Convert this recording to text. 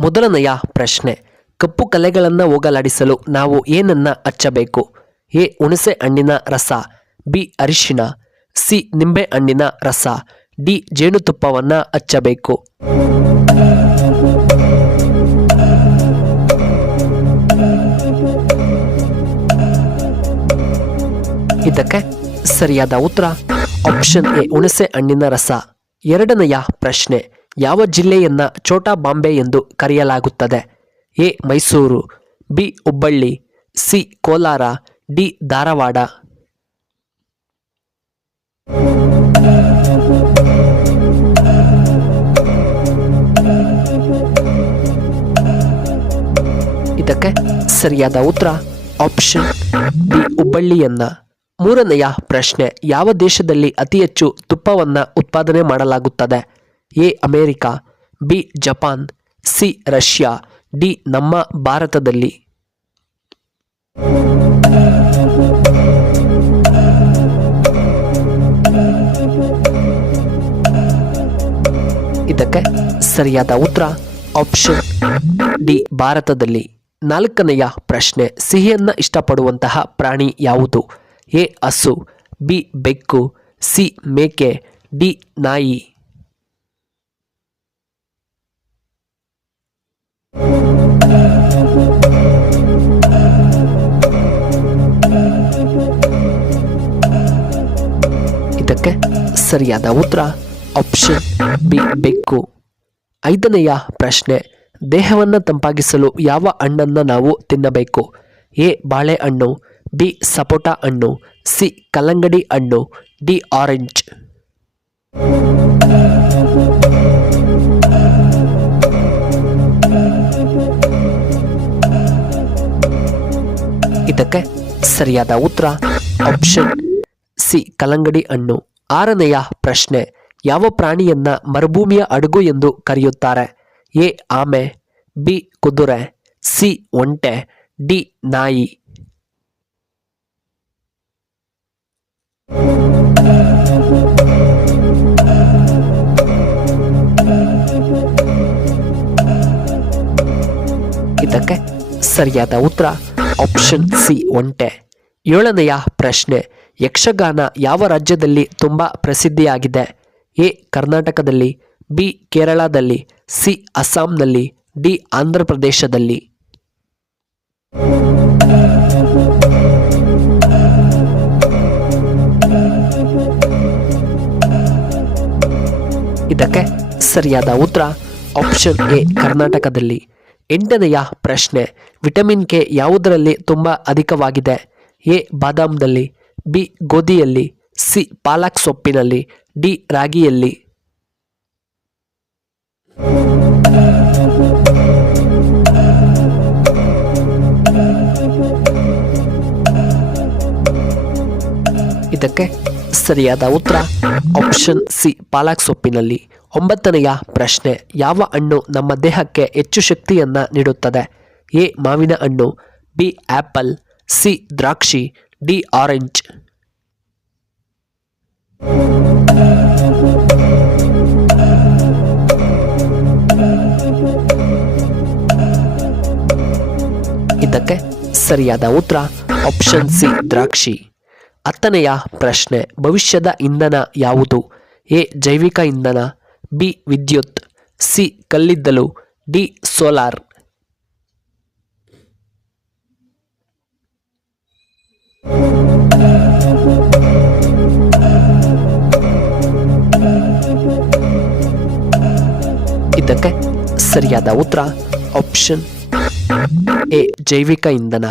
ಮೊದಲನೆಯ ಪ್ರಶ್ನೆ, ಕಪ್ಪು ಕಲೆಗಳನ್ನು ಹೋಗಲಾಡಿಸಲು ನಾವು ಏನನ್ನ ಹಚ್ಚಬೇಕು? ಎ. ಹುಣಸೆ ಹಣ್ಣಿನ ರಸ, ಬಿ. ಅರಿಶಿಣ, ಸಿ. ನಿಂಬೆ ಹಣ್ಣಿನ ರಸ, ಡಿ. ಜೇನುತುಪ್ಪವನ್ನು ಹಚ್ಚಬೇಕು. ಇದಕ್ಕೆ ಸರಿಯಾದ ಉತ್ತರ ಆಪ್ಷನ್ ಎ. ಹುಣಸೆ ಹಣ್ಣಿನ ರಸ. ಎರಡನೆಯ ಪ್ರಶ್ನೆ, ಯಾವ ಜಿಲ್ಲೆಯನ್ನ ಛೋಟಾ ಬಾಂಬೆ ಎಂದು ಕರೆಯಲಾಗುತ್ತದೆ? A. Mysuru, B. Hubballi, C. Kolar, D. Dharwad. ಇದಕ್ಕೆ ಸರಿಯಾದ ಉತ್ತರ ಆಪ್ಷನ್ ಬಿ. ಹುಬ್ಬಳ್ಳಿಯನ್ನ. ಮೂರನೆಯ ಪ್ರಶ್ನೆ, ಯಾವ ದೇಶದಲ್ಲಿ ಅತಿ ಹೆಚ್ಚು ತುಪ್ಪವನ್ನು ಉತ್ಪಾದನೆ ಮಾಡಲಾಗುತ್ತದೆ? A. America, B. Japan, C. Russia, D. ನಮ್ಮ ಭಾರತದಲ್ಲಿ. ಇದಕ್ಕೆ ಸರಿಯಾದ ಉತ್ತರ ಆಪ್ಷನ್ ಡಿ. ಭಾರತದಲ್ಲಿ. ನಾಲ್ಕನೆಯ ಪ್ರಶ್ನೆ, ಸಿಹಿಯನ್ನು ಇಷ್ಟಪಡುವಂತಹ ಪ್ರಾಣಿ ಯಾವುದು? ಎ. ಹಸು, ಬಿ. ಬೆಕ್ಕು, ಸಿ. ಮೇಕೆ, ಡಿ. ನಾಯಿ. ಇದಕ್ಕೆ ಸರಿಯಾದ ಉತ್ತರ ಆಪ್ಷನ್ ಬಿ. ಬೆಕ್ಕು. ಐದನೆಯ ಪ್ರಶ್ನೆ, ದೇಹವನ್ನು ತಂಪಾಗಿಸಲು ಯಾವ ಹಣ್ಣನ್ನು ನಾವು ತಿನ್ನಬೇಕು? ಎ. ಬಾಳೆಹಣ್ಣು, ಬಿ. ಸಪೋಟ ಹಣ್ಣು, ಸಿ. ಕಲ್ಲಂಗಡಿ ಹಣ್ಣು, ಡಿ. ಆರೆಂಜ್. ಇದಕ್ಕೆ ಸರಿಯಾದ ಉತ್ತರ ಆಪ್ಷನ್ ಸಿ. ಕಲ್ಲಂಗಡಿ ಹಣ್ಣು. ಆರನೆಯ ಪ್ರಶ್ನೆ, ಯಾವ ಪ್ರಾಣಿಯನ್ನ ಮರುಭೂಮಿಯ ಹಡಗು ಎಂದು ಕರೆಯುತ್ತಾರೆ? ಎ. ಆಮೆ, ಬಿ. ಕುದುರೆ, ಸಿ. ಒಂಟೆ, ಡಿ. ನಾಯಿ. ಇದಕ್ಕೆ ಸರಿಯಾದ ಉತ್ತರ ಆಪ್ಷನ್ ಸಿ. ಒಂಟೆ. ಏಳನೆಯ ಪ್ರಶ್ನೆ, ಯಕ್ಷಗಾನ ಯಾವ ರಾಜ್ಯದಲ್ಲಿ ತುಂಬ ಪ್ರಸಿದ್ಧಿಯಾಗಿದೆ? ಎ. ಕರ್ನಾಟಕದಲ್ಲಿ, ಬಿ. ಕೇರಳದಲ್ಲಿ, ಸಿ. ಅಸ್ಸಾಂನಲ್ಲಿ, ಡಿ. ಆಂಧ್ರ ಪ್ರದೇಶದಲ್ಲಿ. ಇದಕ್ಕೆ ಸರಿಯಾದ ಉತ್ತರ ಆಪ್ಷನ್ ಎ. ಕರ್ನಾಟಕದಲ್ಲಿ. ಎಂಟನೆಯ ಪ್ರಶ್ನೆ, ವಿಟಮಿನ್ ಕೆ ಯಾವುದರಲ್ಲಿ ತುಂಬ ಅಧಿಕವಾಗಿದೆ? ಎ. ಬಾದಾಮದಲ್ಲಿ, ಬಿ. ಗೋಧಿಯಲ್ಲಿ, ಸಿ. ಪಾಲಕ್ ಸೊಪ್ಪಿನಲ್ಲಿ, ಡಿ. ರಾಗಿಯಲ್ಲಿ. ಇದಕ್ಕೆ ಸರಿಯಾದ ಉತ್ತರ ಆಪ್ಷನ್ ಸಿ. ಪಾಲಕ್ ಸೊಪ್ಪಿನಲ್ಲಿ. ಒಂಬತ್ತನೆಯ ಪ್ರಶ್ನೆ, ಯಾವ ಹಣ್ಣು ನಮ್ಮ ದೇಹಕ್ಕೆ ಹೆಚ್ಚು ಶಕ್ತಿಯನ್ನ ನೀಡುತ್ತದೆ? ಎ. ಮಾವಿನ ಹಣ್ಣು, ಬಿ. Apple, C. ದ್ರಾಕ್ಷಿ, ಡಿ. ಆರೆಂಜ್. ಇದಕ್ಕೆ ಸರಿಯಾದ ಉತ್ತರ ಆಪ್ಷನ್ ಸಿ. ದ್ರಾಕ್ಷಿ. ಹತ್ತನೆಯ ಪ್ರಶ್ನೆ, ಭವಿಷ್ಯದ ಇಂಧನ ಯಾವುದು? ಎ. ಜೈವಿಕ ಇಂಧನ, ಬಿ. ವಿದ್ಯುತ್, ಸಿ. ಕಲ್ಲಿದ್ದಲು, ಡಿ. ಸೋಲಾರ್. ಇದಕ್ಕೆ ಸರಿಯಾದ ಉತ್ತರ ಆಪ್ಷನ್ ಎ. ಜೈವಿಕ ಇಂಧನ.